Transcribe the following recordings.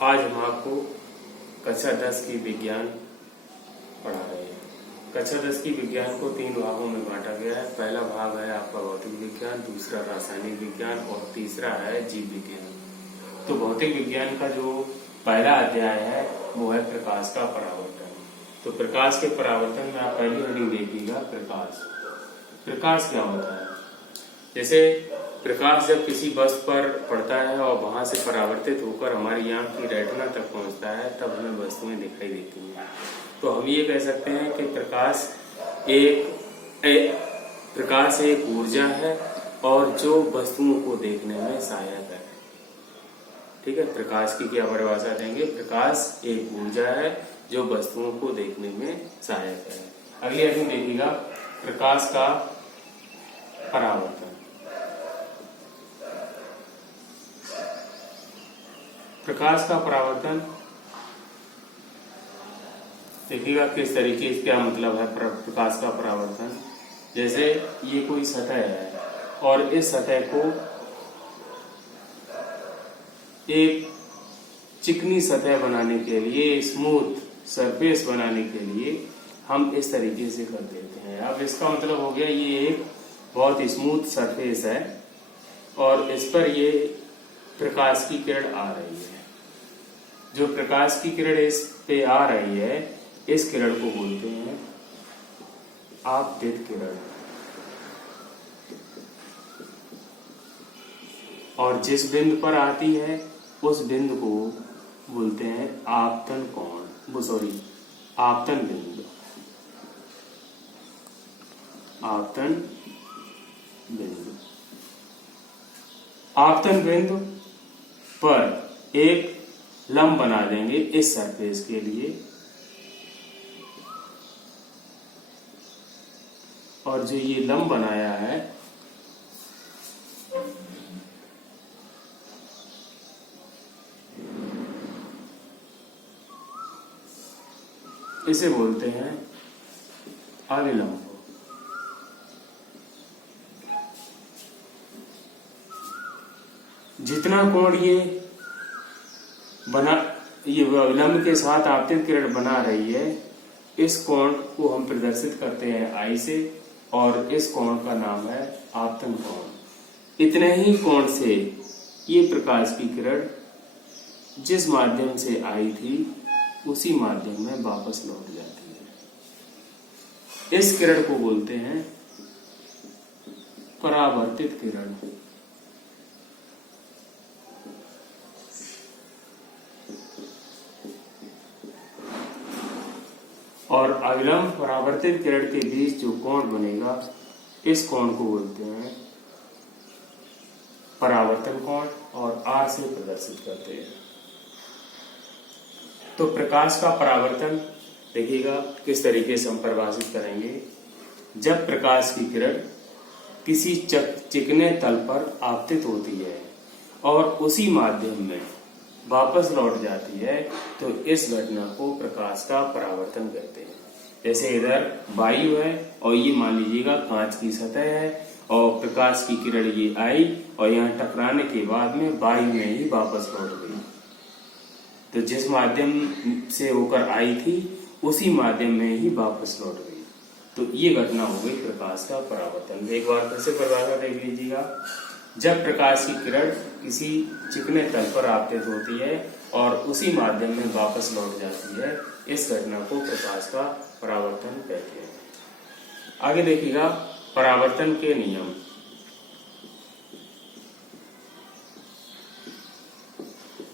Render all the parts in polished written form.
आज हम आपको कक्षा 10 की विज्ञान पढ़ा रहे हैं। कक्षा 10 की विज्ञान को 3 भागों में बांटा गया है। पहला भाग है आपका भौतिक विज्ञान, दूसरा रासायनिक विज्ञान और तीसरा है जीव विज्ञान। तो भौतिक विज्ञान का जो पहला अध्याय है वो है प्रकाश का परावर्तन। तो प्रकाश के परावर्तन में आप पहली हेडिंग देखिएगा, प्रकाश। प्रकाश क्या होता है? जैसे प्रकाश जब किसी वस्तु पर पड़ता है और वहां से परावर्तित होकर हमारी आंख की रेटिना तक पहुंचता है, तब हमें वस्तुएं दिखाई देती हैं। तो हम ये कह सकते हैं कि प्रकाश एक ऊर्जा है और जो वस्तुओं को देखने में सहायक है। ठीक है, प्रकाश की क्या परिभाषा देंगे? प्रकाश एक ऊर्जा है जो वस्तुओं को देखने में सहायक है। अगली हेडिंग देखिएगा, प्रकाश का परावर्तन। प्रकाश का परावर्तन देखिएगा किस तरीके से, क्या मतलब है प्रकाश का परावर्तन। जैसे ये कोई सतह है और इस सतह को एक चिकनी सतह बनाने के लिए, स्मूथ सरफेस बनाने के लिए हम इस तरीके से कर देते हैं। अब इसका मतलब हो गया ये एक बहुत स्मूथ सरफेस है और इस पर ये प्रकाश की किरण आ रही है। जो प्रकाश की किरण इस पे आ रही है, इस किरण को बोलते हैं आपतित किरण। और जिस बिंदु पर आती है उस बिंदु को बोलते हैं आपतन कोण, आपतन बिंदु। आपतन बिंदु। आपतन बिंदु पर एक लंब बना देंगे इस सरफेस के लिए, और जो ये लंब बनाया है इसे बोलते हैं अभिलंब। जितना कोण ये अभिलंब के साथ आपतित किरण बना रही है, इस कोण को हम प्रदर्शित करते हैं आई से, और इस कोण का नाम है आपतन कोण। इतने ही कोण से ये प्रकाश की किरण जिस माध्यम से आई थी उसी माध्यम में वापस लौट जाती है। इस किरण को बोलते हैं परावर्तित किरण। और अविलंब परावर्तित किरण के बीच जो कोण बनेगा, इस कोण को बोलते हैं परावर्तन कोण, और R से प्रदर्शित करते हैं। तो प्रकाश का परावर्तन देखिएगा किस तरीके से हम परिभाषित करेंगे। जब प्रकाश की किरण किसी चिकने तल पर आपतित होती है और उसी माध्यम में वापस लौट जाती है, तो इस घटना को प्रकाश का परावर्तन कहते हैं। जैसे इधर वायु है और ये मान लीजिएगा कांच की सतह है और प्रकाश की किरण ये आई और यहाँ टकराने के बाद में वायु में ही वापस लौट गई। तो जिस माध्यम से होकर आई थी उसी माध्यम में ही वापस लौट गई। तो ये घटना हो गई प्रकाश का परावर्तन। एक बार फिर से परिभाषा देख लीजिएगा। जब प्रकाश की किरण किसी चिकने तल पर आपतित होती है और उसी माध्यम में वापस लौट जाती है, इस घटना को प्रकाश का परावर्तन कहते हैं। आगे देखिएगा परावर्तन के नियम।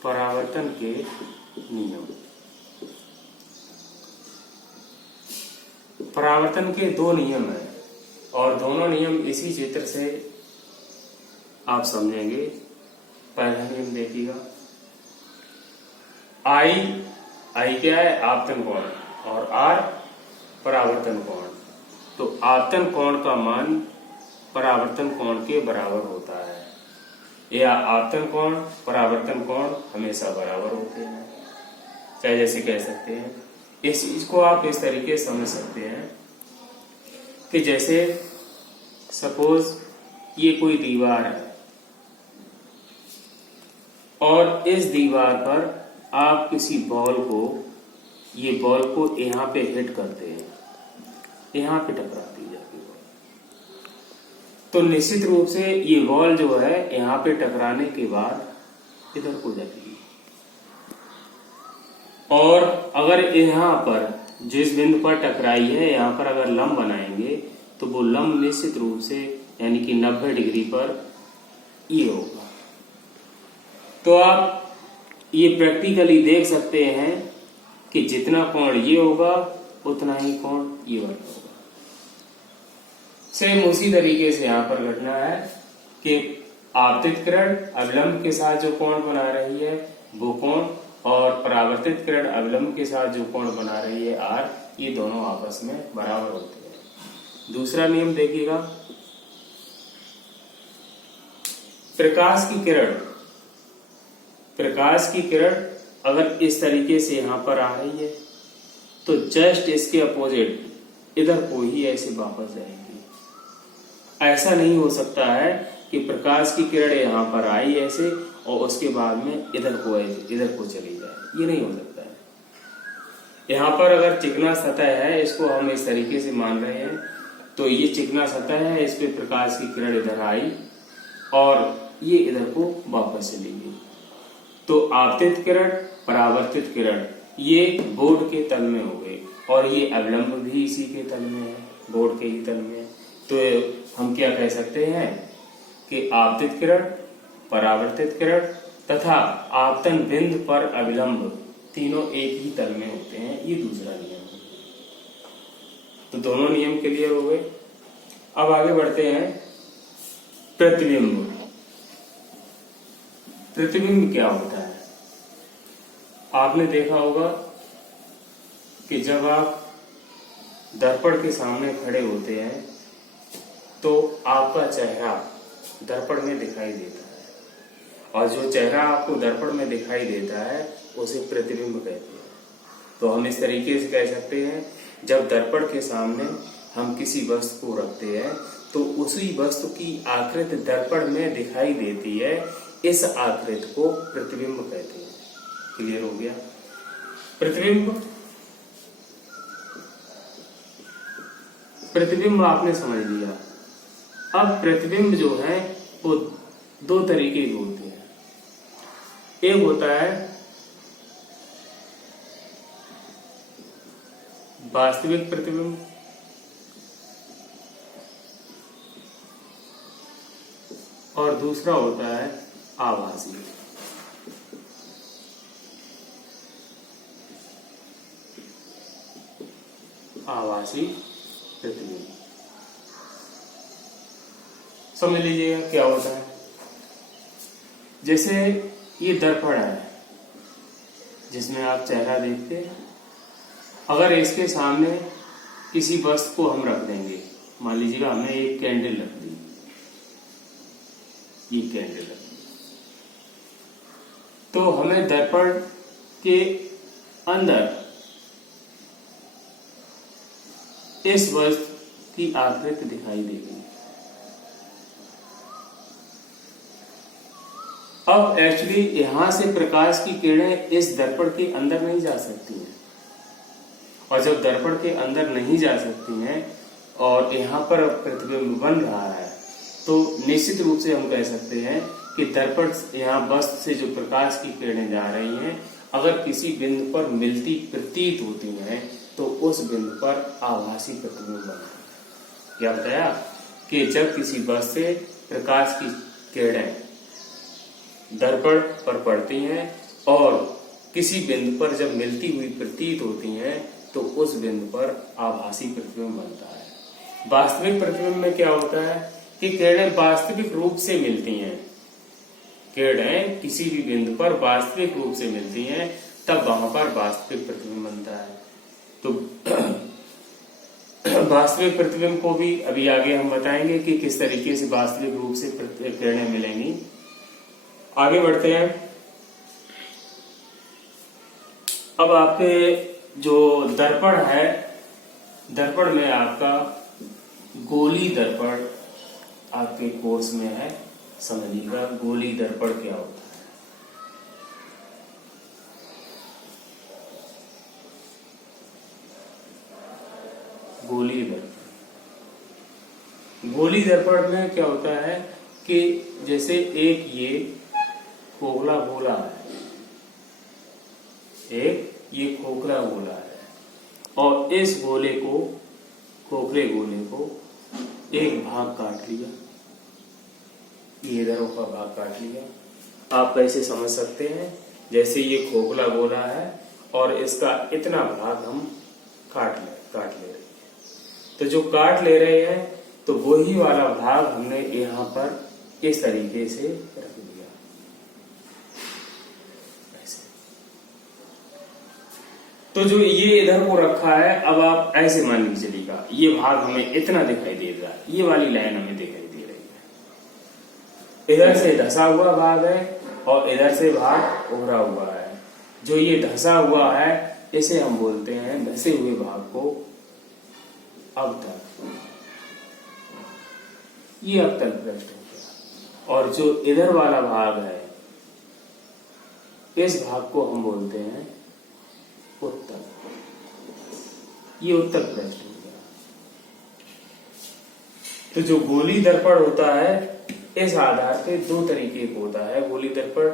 परावर्तन के नियम। परावर्तन के 2 नियम हैं और दोनों नियम इसी चित्र से आप समझेंगे। पहला नियम देखिएगा, आई क्या है? आपतन कोण, और R परावर्तन कोण। तो आपतन कोण का मान परावर्तन कोण के बराबर होता है, या आपतन कोण परावर्तन कोण हमेशा बराबर होते हैं। चाहे जैसे कह सकते हैं, इस चीज को आप इस तरीके से समझ सकते हैं कि जैसे सपोज ये कोई दीवार है और इस दीवार पर आप किसी बॉल को, ये बॉल को यहाँ पे हिट करते हैं, यहाँ पे टकराती है जाके बॉल, तो निश्चित रूप से ये बॉल जो है यहाँ पे टकराने के बाद इधर को जाएगी। और अगर यहाँ पर जिस बिंदु पर टकराई है यहाँ पर अगर लंब बनाएंगे तो वो लंब निश्चित रूप से यानी कि 90 डिग्री पर ये होगा। तो आप ये प्रैक्टिकली देख सकते हैं कि जितना कोण ये होगा उतना ही कोण ये वाला होगा। सेम उसी तरीके से यहाँ पर घटना है कि आपतित किरण अविलंब के साथ जो कोण बना रही है वो कोण, और परावर्तित किरण अविलंब के साथ जो कोण बना रही है आर, ये दोनों आपस में बराबर होते हैं। दूसरा नियम देखिएगा, प्रकाश की किरण अगर इस तरीके से यहां पर आ रही है तो जस्ट इसके अपोजिट इधर को ही ऐसे वापस जाएंगी। ऐसा नहीं हो सकता है कि प्रकाश की किरण यहां पर आई ऐसे और उसके बाद में इधर को चली जाए, ये नहीं हो सकता है। यहाँ पर अगर चिकना सतह है, इसको हम इस तरीके से मान रहे हैं, तो ये चिकना सतह है, इस पे प्रकाश की किरण इधर आई और ये इधर को वापस चली गई। तो आपतित किरण परावर्तित किरण ये बोर्ड के तल में हो गई और ये अविलंब भी इसी के तल में है, बोर्ड के ही तल में है। तो हम क्या कह सकते हैं कि आपतित किरण, परावर्तित किरण तथा आपतन बिंदु पर अविलंब तीनों एक ही तल में होते हैं। ये दूसरा नियम है। तो दोनों नियम क्लियर हो गए। अब आगे बढ़ते हैं। प्रतिबिंब। प्रतिबिंब क्या होता है? आपने देखा होगा कि जब आप दर्पण के सामने खड़े होते हैं तो आपका चेहरा दर्पण में दिखाई देता है और जो चेहरा आपको दर्पण में दिखाई देता है उसे प्रतिबिंब कहते हैं। तो हम इस तरीके से कह सकते हैं, जब दर्पण के सामने हम किसी वस्तु को रखते हैं तो उसी वस्तु की आकृति दर्पण में दिखाई देती है, इस आकृति को प्रतिबिंब कहते हैं। क्लियर हो गया? प्रतिबिंब आपने समझ लिया। अब प्रतिबिंब जो है वो दो तरीके के होते हैं। एक होता है वास्तविक प्रतिबिंब और दूसरा होता है आभासी। आभासी प्रतिबिंब समझ लीजिएगा क्या होता है। जैसे ये दर्पण है जिसमें आप चेहरा देखते हैं, अगर इसके सामने किसी वस्तु को हम रख देंगे, मान लीजिएगा हमने एक कैंडल रख दी, ये कैंडल रख दी, तो हमें दर्पण के अंदर इस वस्तु की आकृति दिखाई देगी। अब एक्चुअली यहां से प्रकाश की किरणें इस दर्पण के अंदर नहीं जा सकती हैं, और जब दर्पण के अंदर नहीं जा सकती हैं और यहाँ पर प्रतिबिंब बन रहा है तो निश्चित रूप से हम कह सकते हैं कि दर्पण यहाँ वस्तु से जो प्रकाश की किरणें जा रही हैं, अगर किसी बिंदु पर मिलती प्रतीत होती हैं तो उस बिंदु पर आभासी प्रतिबिंब बनता है। क्या बताया कि जब किसी वस्तु से प्रकाश की किरणें दर्पण पर पड़ती हैं और किसी बिंदु पर जब मिलती हुई प्रतीत होती हैं तो उस बिंदु पर आभासी प्रतिबिंब बनता है। वास्तविक प्रतिबिंब में क्या होता है कि किरणें वास्तविक रूप से मिलती हैं, किरणें किसी भी बिंदु पर वास्तविक रूप से मिलती हैं, तब वहां पर वास्तविक प्रतिबिंब बनता है। तो वास्तविक प्रतिबिंब को भी अभी आगे हम बताएंगे कि किस तरीके से वास्तविक रूप से किरणें मिलेंगी। आगे बढ़ते हैं। अब आपके जो दर्पण है, दर्पण में आपका गोली दर्पण आपके कोर्स में है, समझिएगा गोली दर्पण क्या होता है। गोलीय दर्पण। गोलीय दर्पण में क्या होता है कि जैसे एक ये खोखला गोला है, एक ये खोखला गोला है, और इस गोले को, खोखले गोले को एक भाग काट लिया, ये इधरों का भाग काट लिया। आप कैसे समझ सकते हैं, जैसे ये खोखला गोला है और इसका इतना भाग हम काट ले रहे हैं, तो जो काट ले रहे हैं तो वही वाला भाग हमने यहाँ पर इस तरीके से रख दिया, ऐसे। तो जो ये इधर को रखा है, अब आप ऐसे मान लीजिए चलिएगा, ये भाग हमें इतना दिखाई दे रहा है, ये वाली लाइन हमें दिखाई दे रही है। इधर से धसा हुआ भाग है और इधर से भाग उभरा हुआ है। जो ये धसा हुआ है इसे हम बोलते हैं, धसे हुए भाग को अवतल। ये अवतल पृष्ठ हो गया। और जो इधर वाला भाग है, इस भाग को हम बोलते हैं उत्तल। ये उत्तल पृष्ठ हो गया। तो जो गोलीय दर्पण होता है, इस आधार पे दो तरीके का होता है गोलीय दर्पण।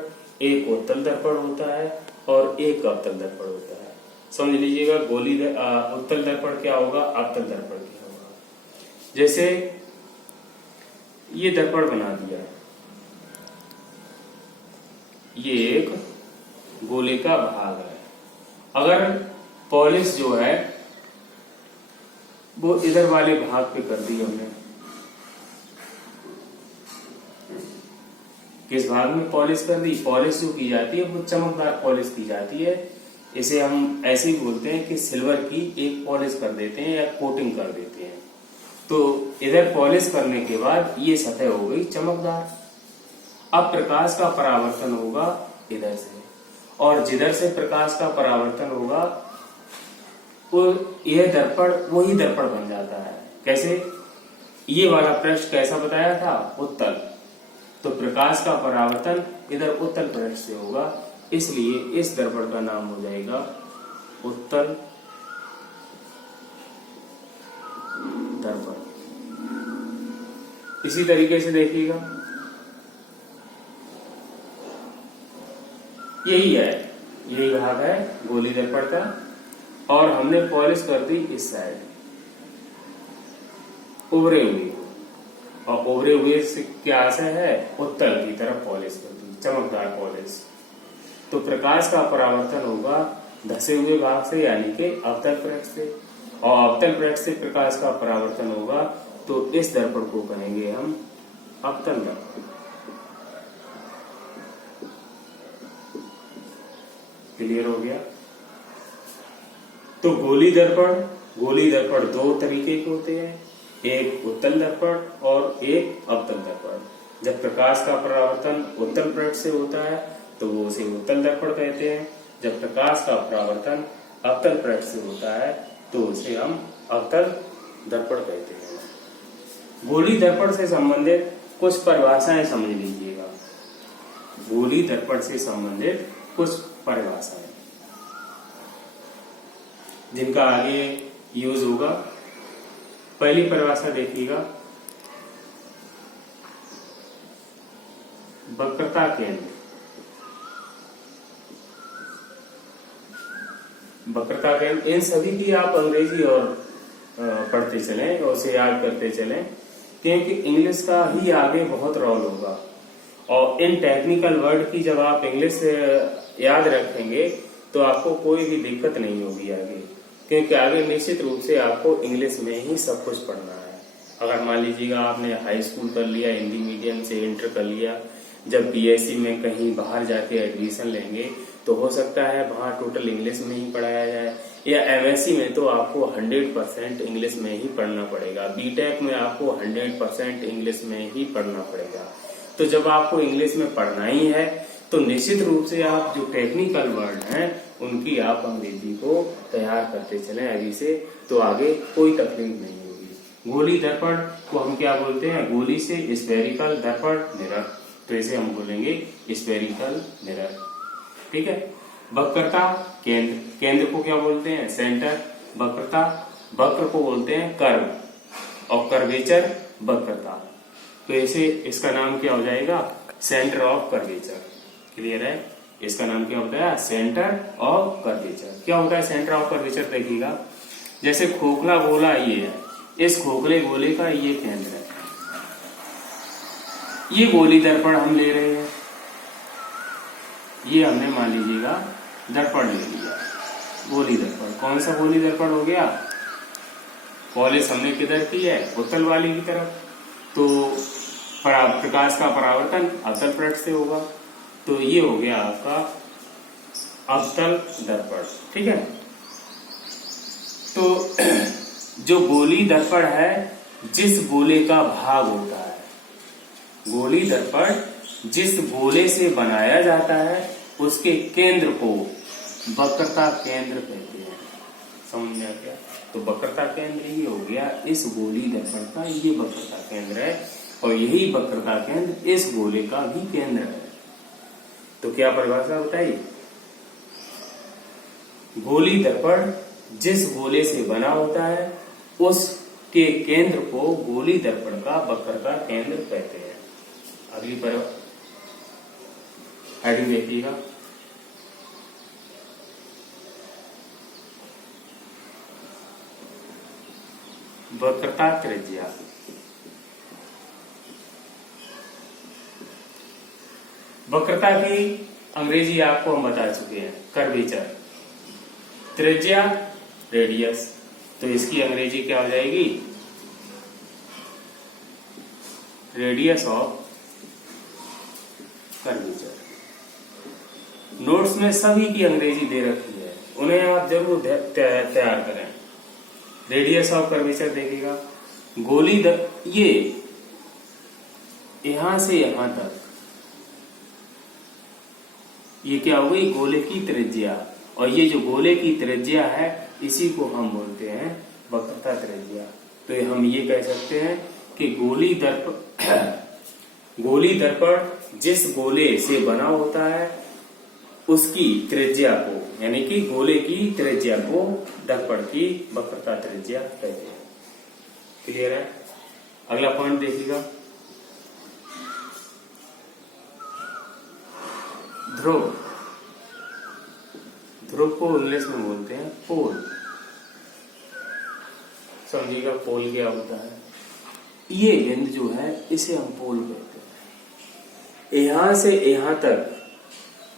एक उत्तल दर्पण होता है और एक अवतल दर्पण होता है। समझ लीजिएगा, उत्तल दर्पण क्या होगा, अवतल दर्पण क्या होगा। जैसे ये दर्पण बना दिया, ये एक गोले का भाग है। अगर पॉलिश जो है वो इधर वाले भाग पे कर दी हमने, किस भाग में पॉलिश कर दी, पॉलिश जो की जाती है वो चमकदार पॉलिश की जाती है। इसे हम ऐसे ही बोलते हैं कि सिल्वर की एक पॉलिश कर देते हैं या कोटिंग कर देते हैं। तो इधर पॉलिश करने के बाद ये सतह हो गई चमकदार। अब प्रकाश का परावर्तन होगा इधर से, और जिधर से प्रकाश का परावर्तन होगा वो यह दर्पण वही दर्पण बन जाता है। कैसे, ये वाला पृष्ठ कैसा बताया था, उत्तल, तो प्रकाश का परावर्तन इधर उत्तल पृष्ठ से होगा, इसलिए इस दर्पण का नाम हो जाएगा उत्तल दर्पण। इसी तरीके से देखिएगा, यही है, यही भाग है गोलीय दर्पण का, और हमने पॉलिश कर दी इस साइड उभरे हुए, और उभरे हुए से क्या आशय है, उत्तल की तरफ पॉलिश कर दी, चमकदार पॉलिश। तो प्रकाश का परावर्तन होगा धसे हुए भाग से, यानी कि अवतल पृष्ठ से, और अवतल पृष्ठ से प्रकाश का परावर्तन होगा तो इस दर्पण को कहेंगे हम अवतल दर्पण। क्लियर हो गया। तो गोलीय दर्पण दो तरीके के होते हैं, एक उत्तल दर्पण और एक अवतल दर्पण। जब प्रकाश का परावर्तन उत्तल पृष्ठ से होता है तो वो उसे उत्तल दर्पण कहते हैं। जब प्रकाश का परावर्तन अवतल पृष्ठ से होता है तो उसे हम अवतल दर्पण कहते हैं। गोलीय दर्पण से संबंधित कुछ परिभाषाएं समझ लीजिएगा। गोलीय दर्पण से संबंधित कुछ परिभाषाएं जिनका आगे यूज होगा। पहली परिभाषा देखिएगा, वक्रता केंद्र। वक्रता केंद्र, इन सभी की आप अंग्रेजी और पढ़ते चलें और उसे याद करते चलें, क्योंकि इंग्लिश का ही आगे बहुत रोल होगा। और इन टेक्निकल वर्ड की जब आप इंग्लिश याद रखेंगे तो आपको कोई भी दिक्कत नहीं होगी आगे, क्योंकि आगे निश्चित रूप से आपको इंग्लिश में ही सब कुछ पढ़ना है। अगर मान लीजिएगा आपने हाई स्कूल कर लिया, हिंदी मीडियम से इंटर कर लिया, जब बीएससी में कहीं बाहर जाके एडमिशन लेंगे तो हो सकता है वहां टोटल इंग्लिश में ही पढ़ाया जाए, या एमएससी में तो आपको 100% इंग्लिश में ही पढ़ना पड़ेगा, बीटेक में आपको 100% इंग्लिश में ही पढ़ना पड़ेगा। तो जब आपको इंग्लिश में पढ़ना ही है तो निश्चित रूप से आप जो टेक्निकल वर्ड हैं उनकी आप अंग्रेजी को तैयार करते चलें अभी से, तो आगे कोई तकलीफ नहीं होगी। गोलीय दर्पण को हम क्या बोलते हैं, गोली से स्फेरिकल दर्पण मिरर, तो इसे हम बोलेंगे स्फेरिकल मिरर। ठीक है। वक्रता केंद्र, केंद्र को क्या बोलते हैं, सेंटर। वक्रता वक्र को बोलते हैं कर्व और कर्वेचर वक्रता। तो ऐसे इसका नाम क्या हो जाएगा, सेंटर ऑफ कर्वेचर। क्लियर है, इसका नाम क्या होता है, सेंटर ऑफ कर्वेचर। क्या होता है सेंटर ऑफ कर्वेचर, देखिएगा जैसे खोखला गोला ये है, इस खोखले गोले का ये केंद्र है, ये गोली दर्पण हम ले रहे हैं, ये हमने मान लीजिएगा दर्पण ले लिया, गोली दर्पण। कौन सा गोली दर्पण हो गया, पॉलिश हमने किधर की है, उत्तल वाली की तरफ। तो प्रकाश का परावर्तन अवतल पृष्ठ से होगा, तो ये हो गया आपका अवतल दर्पण। ठीक है, तो जो गोली दर्पण है, जिस गोले का भाग होता है, गोली दर्पण जिस गोले से बनाया जाता है उसके केंद्र को वक्रता केंद्र कहते हैं। समझ में आ गया, तो वक्रता केंद्र ही हो गया इस गोली दर्पण का, ये वक्रता केंद्र है और यही वक्रता केंद्र इस गोले का भी केंद्र है। तो क्या परिभाषा बताइए, गोली दर्पण जिस गोले से बना होता है उसके केंद्र को गोली दर्पण का वक्रता केंद्र कहते हैं। अगली हेडिंग देखिएगा, वक्रता त्रिज्या। वक्रता की अंग्रेजी आपको हम बता चुके हैं, कर्वेचर। त्रिज्या रेडियस, तो इसकी अंग्रेजी क्या हो जाएगी, रेडियस ऑफ कर्वेचर। नोट्स में सभी की अंग्रेजी दे रखी है, उन्हें आप जरूर तैयार करें। रेडियस ऑफ कर्वेचर देखिएगा, गोली ये यहां से यहां तक, ये क्या हो गई, गोले की त्रिज्या, और ये जो गोले की त्रिज्या है इसी को हम बोलते हैं वक्रता त्रिज्या। तो हम ये कह सकते हैं कि गोली दर्पण जिस गोले से बना होता है उसकी त्रिज्या को, यानी कि गोले की त्रिज्या को दर्पण की वक्रता त्रिज्या कहते हैं। क्लियर है, अगला पॉइंट देखिएगा, ध्रुव। ध्रुव को इंग्लिश में बोलते हैं पोल। समझिएगा पोल क्या होता है, ये बिंदु जो है इसे हम पोल कहते हैं। यहां से यहां तक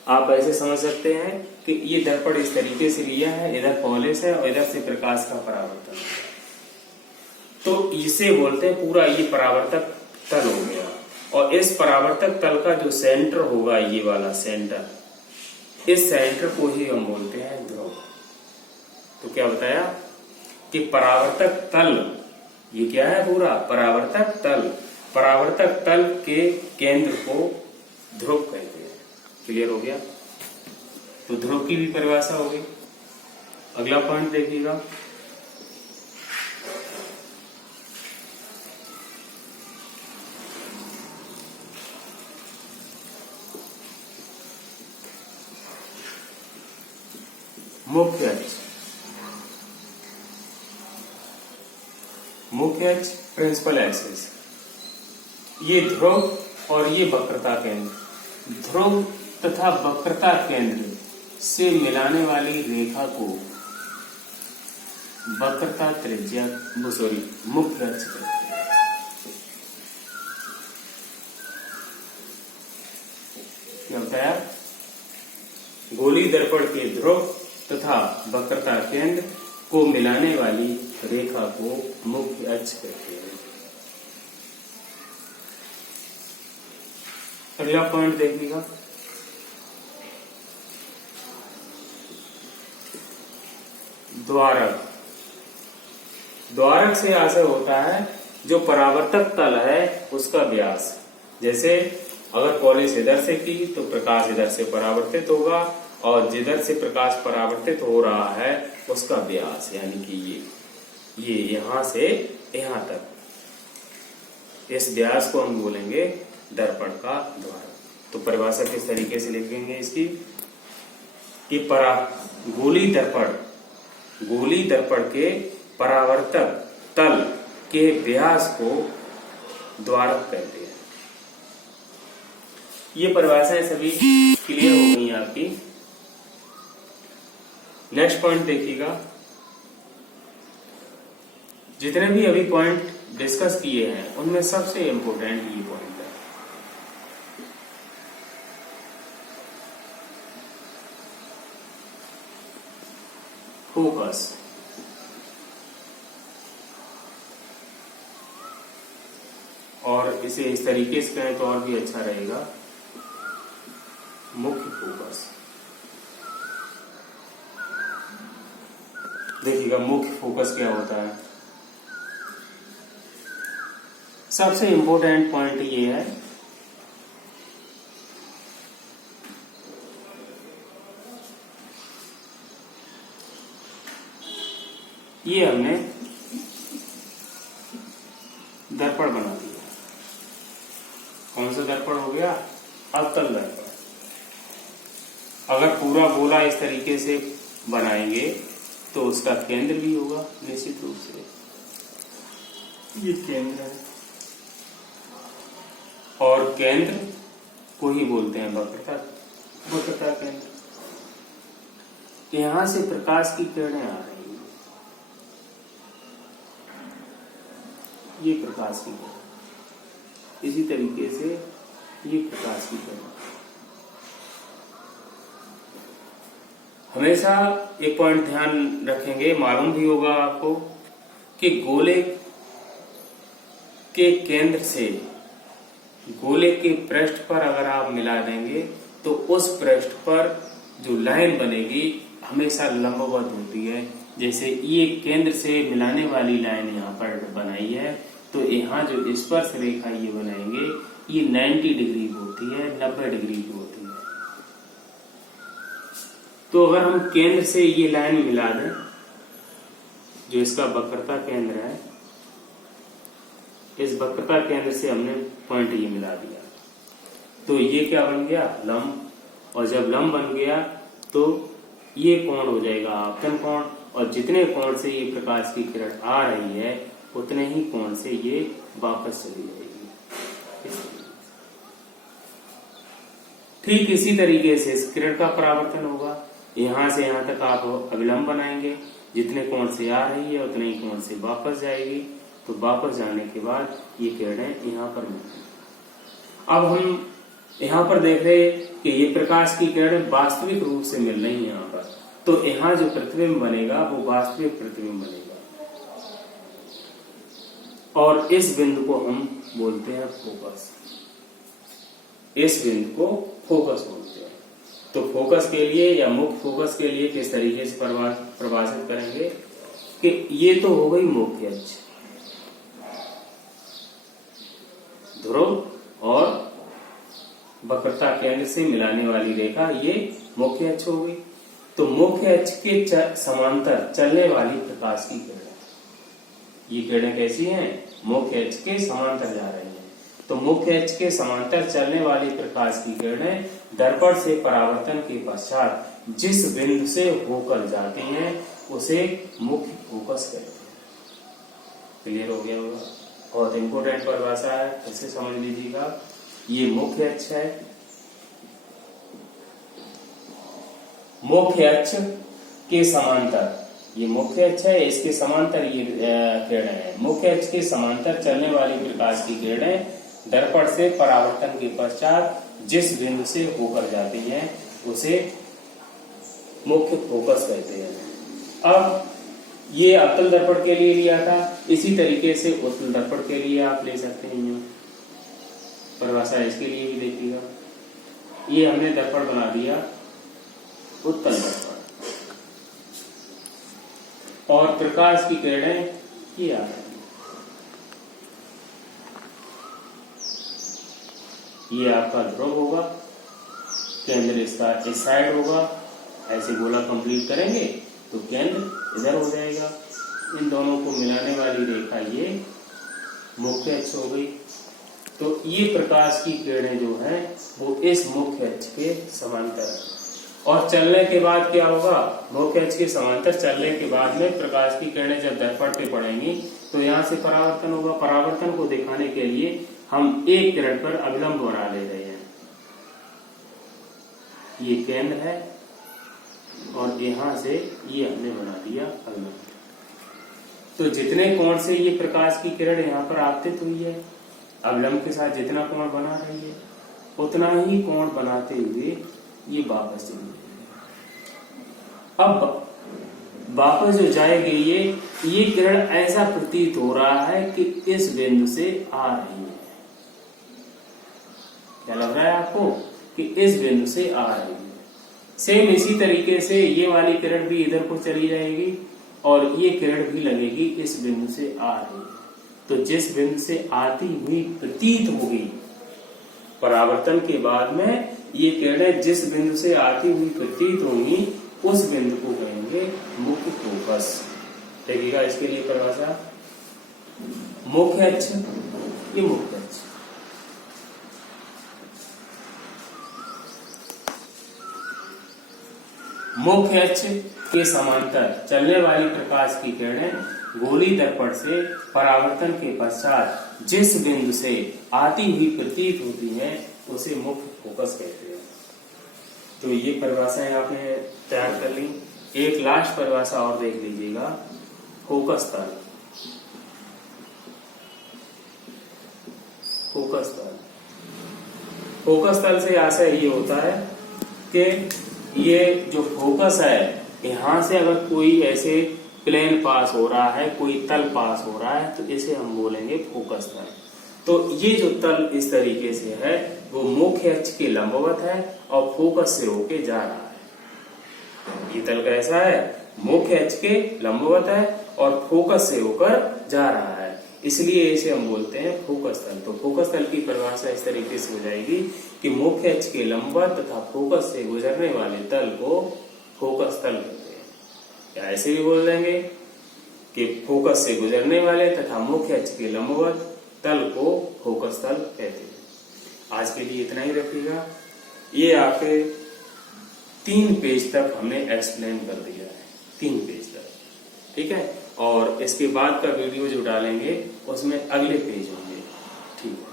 आप ऐसे समझ सकते हैं कि ये दर्पण इस तरीके से लिया है, इधर पॉलिश है और इधर से प्रकाश का परावर्तन, तो इसे बोलते हैं पूरा ये परावर्तक तल हो गया। और इस परावर्तक तल का जो सेंटर होगा, ये वाला सेंटर, इस सेंटर को ही हम बोलते हैं ध्रुव। तो क्या बताया कि परावर्तक तल, ये क्या है, पूरा परावर्तक तल, परावर्तक तल के केंद्र को ध्रुव कहते हैं। क्लियर हो गया, तो ध्रुव की भी परिभाषा हो गई। अगला पॉइंट देखिएगा, मुख्य अक्ष। मुख्य अक्ष प्रिंसिपल एक्सिस, ये ध्रुव और ये वक्रता केंद्र, ध्रुव तथा वक्रता केंद्र से मिलाने वाली रेखा को वक्रता त्रिज्या, मुख्य अक्ष कहते हैं। क्या होता है, गोली दर्पण के ध्रुव तथा वक्रता केंद्र को मिलाने वाली रेखा को मुख्य अक्ष कहते हैं। अगला पॉइंट देखिएगा, द्वारक। द्वारक से आशय होता है जो परावर्तक तल है उसका व्यास। जैसे अगर पॉलिश इधर से की तो प्रकाश इधर से परावर्तित होगा, और जिधर से प्रकाश परावर्तित हो रहा है उसका व्यास, यानी कि ये यहां से यहां तक, इस व्यास को हम बोलेंगे दर्पण का द्वारक। तो परिभाषा किस तरीके से लिखेंगे इसकी, कि गोली दर्पण के परावर्तक तल के व्यास को द्वारक कहते हैं। ये परिभाषाएं सभी क्लियर हो गई आपकी। नेक्स्ट पॉइंट देखिएगा, जितने भी अभी पॉइंट डिस्कस किए हैं उनमें सबसे इंपॉर्टेंट ये पॉइंट है। फोकस। और इसे इस तरीके से कहें तो और भी अच्छा रहेगा, मुख्य फोकस। देखिएगा मुख्य फोकस क्या होता है। सबसे इंपॉर्टेंट पॉइंट ये है ये हमने दर्पण बना दिया। कौन सा दर्पण हो गया? अवतल दर्पण। अगर पूरा गोला इस तरीके से बनाएंगे तो उसका केंद्र भी होगा निश्चित रूप से, ये केंद्र है। और केंद्र को ही बोलते हैं वक्रता केंद्र। यहां से प्रकाश की किरणें आ रही हैं, ये प्रकाश की किरण। इसी तरीके से ये प्रकाश की किरण। हमेशा एक पॉइंट ध्यान रखेंगे, मालूम भी होगा आपको कि गोले के केंद्र से गोले के पृष्ठ पर अगर आप मिला देंगे तो उस पृष्ठ पर जो लाइन बनेगी हमेशा लंबवत होती है। जैसे ये केंद्र से मिलाने वाली लाइन यहाँ पर बनाई है, तो यहाँ जो स्पर्श रेखा ये बनाएंगे ये 90 डिग्री होती है, 90 डिग्री की होती है। तो अगर हम केंद्र से ये लाइन मिला दें, जो इसका वक्रता केंद्र है, इस वक्रता केंद्र से हमने पॉइंट ये मिला दिया, तो ये क्या बन गया? लंब। और जब लंब बन गया तो ये कोण हो जाएगा आपतन कोण, और जितने कोण से ये प्रकाश की किरण आ रही है उतने ही कोण से ये वापस चली जाएगी। ठीक इसी तरीके से इस किरण का परावर्तन होगा। यहां से यहां तक आप अभिलंब बनाएंगे, जितने कोण से आ रही है उतने ही कोण से वापस जाएगी। तो वापस जाने के बाद ये किरणें यहाँ पर मिलेंगी। अब हम यहाँ पर देख रहे कि ये प्रकाश की किरणें वास्तविक रूप से मिल रही है यहाँ पर, तो यहाँ जो प्रतिबिंब बनेगा वो वास्तविक प्रतिबिंब बनेगा। और इस बिंदु को हम बोलते हैं फोकस। इस बिंदु को फोकस बोलते हैं। तो फोकस के लिए या मुख्य फोकस के लिए किस तरीके से परिभाषित करेंगे कि ये तो हो गई मुख्य अक्ष, ध्रुव और वक्रता केंद्र से मिलाने वाली रेखा, ये मुख्य अक्ष हो गई। तो मुख्य अक्ष के समांतर चलने वाली प्रकाश की किरणें, ये किरणें कैसी हैं? मुख्य अक्ष के समांतर जा रही हैं। तो मुख्य अक्ष के समांतर चलने वाली प्रकाश की किरणें दर्पण से परावर्तन के पश्चात जिस बिंदु से होकर जाती हैं उसे मुख्य फोकस कहते हैं। क्लियर हो गया होगा? बहुत इंपोर्टेंट परिभाषा है, इसे समझ लीजिएगा। ये मुख्य अक्ष है, मुख्य अक्ष के समांतर, ये मुख्य अक्ष है, इसके समांतर ये किरणें हैं। मुख्य अक्ष के समांतर चलने वाली प्रकाश की किरणें दर्पण से परावर्तन के पश्चात जिस बिंदु से होकर जाती हैं उसे मुख्य फोकस कहते हैं। अब ये अवतल दर्पण के लिए लिया था, इसी तरीके से उत्तल दर्पण के लिए आप ले सकते हैं। परिभाषा इसके लिए भी देखिएगा। ये हमने दर्पण बना दिया उत्तल दर्पण, और प्रकाश की किरणें ये आ रही, ये आपका ध्रुव होगा, केंद्र इसका इस साइड होगा। ऐसे गोला कंप्लीट करेंगे तो केंद्र इधर हो जाएगा। इन दोनों को मिलाने वाली रेखा ये मुख्य अक्ष हो गई। तो ये प्रकाश की किरणें जो हैं वो इस मुख्य अक्ष के समांतर है। और चलने के बाद क्या होगा, मुख्य अक्ष के समांतर चलने के बाद में प्रकाश की किरणें जब दर्पण पे पड़ेंगी तो यहाँ से परावर्तन होगा। परावर्तन को दिखाने के लिए हम एक किरण पर अभिलंब बना ले रहे हैं। ये केंद्र है और यहाँ से ये हमने बना दिया अभिलंब। तो जितने कोण से ये प्रकाश की किरण यहाँ पर आपतित हुई है, अभिलंब के साथ जितना कोण बना रही है उतना ही कोण बनाते हुए ये वापस चली जाएगी। अब वापस जो जाएगी ये किरण ऐसा प्रतीत हो रहा है कि इस बिंदु से आ रही है। क्या लग रहा है आपको कि इस बिंदु से आ रही है। सेम इसी तरीके से ये वाली किरण भी इधर को चली जाएगी और ये किरण भी लगेगी इस बिंदु से आ रही है। तो जिस बिंदु से आती हुई प्रतीत होगी, परावर्तन के बाद में ये किरणें जिस बिंदु से आती हुई प्रतीत होंगी उस बिंदु को कहेंगे मुख्य फोकस। देखिएगा इसके लिए परिभाषा, मुख्य अक्ष, ये मुख्य अक्ष, मुख्य अक्ष के समांतर चलने वाली प्रकाश की किरणें गोली दर्पण से परावर्तन के पश्चात जिस बिंदु से आती हुई प्रतीत होती है उसे मुख्य फोकस कहते हैं। तो ये परिभाषाएं आपने तैयार कर ली। एक लास्ट परिभाषा और देख लीजिएगा, फोकस तल। फोकस तल, फोकस तल से आशय ये होता है कि ये जो फोकस है, यहां से अगर कोई ऐसे प्लेन पास हो रहा है, कोई तल पास हो रहा है, तो इसे हम बोलेंगे फोकस तल। तो ये जो तल इस तरीके से है वो मुख्य अक्ष के लंबवत है और फोकस से होके जा रहा है। ये तल कैसा है, मुख्य अक्ष के लंबवत है और फोकस से होकर जा रहा है, इसलिए इसे हम बोलते हैं फोकस तल। तो फोकस तल की परिभाषा इस तरीके से हो जाएगी कि मुख्य अक्ष के लंबवत तथा फोकस से गुजरने वाले तल को फोकस तल कहते हैं। या ऐसे भी बोल देंगे कि फोकस से गुजरने वाले तथा मुख्य अक्ष के लंबवत तल को फोकस तल कहते हैं। आज के लिए इतना ही रखिएगा। ये आपके 3 पेज तक हमने एक्सप्लेन कर दिया है, 3 पेज तक, ठीक है। और इसके बाद का वीडियो जो डालेंगे उसमें अगले पेज होंगे, ठीक है।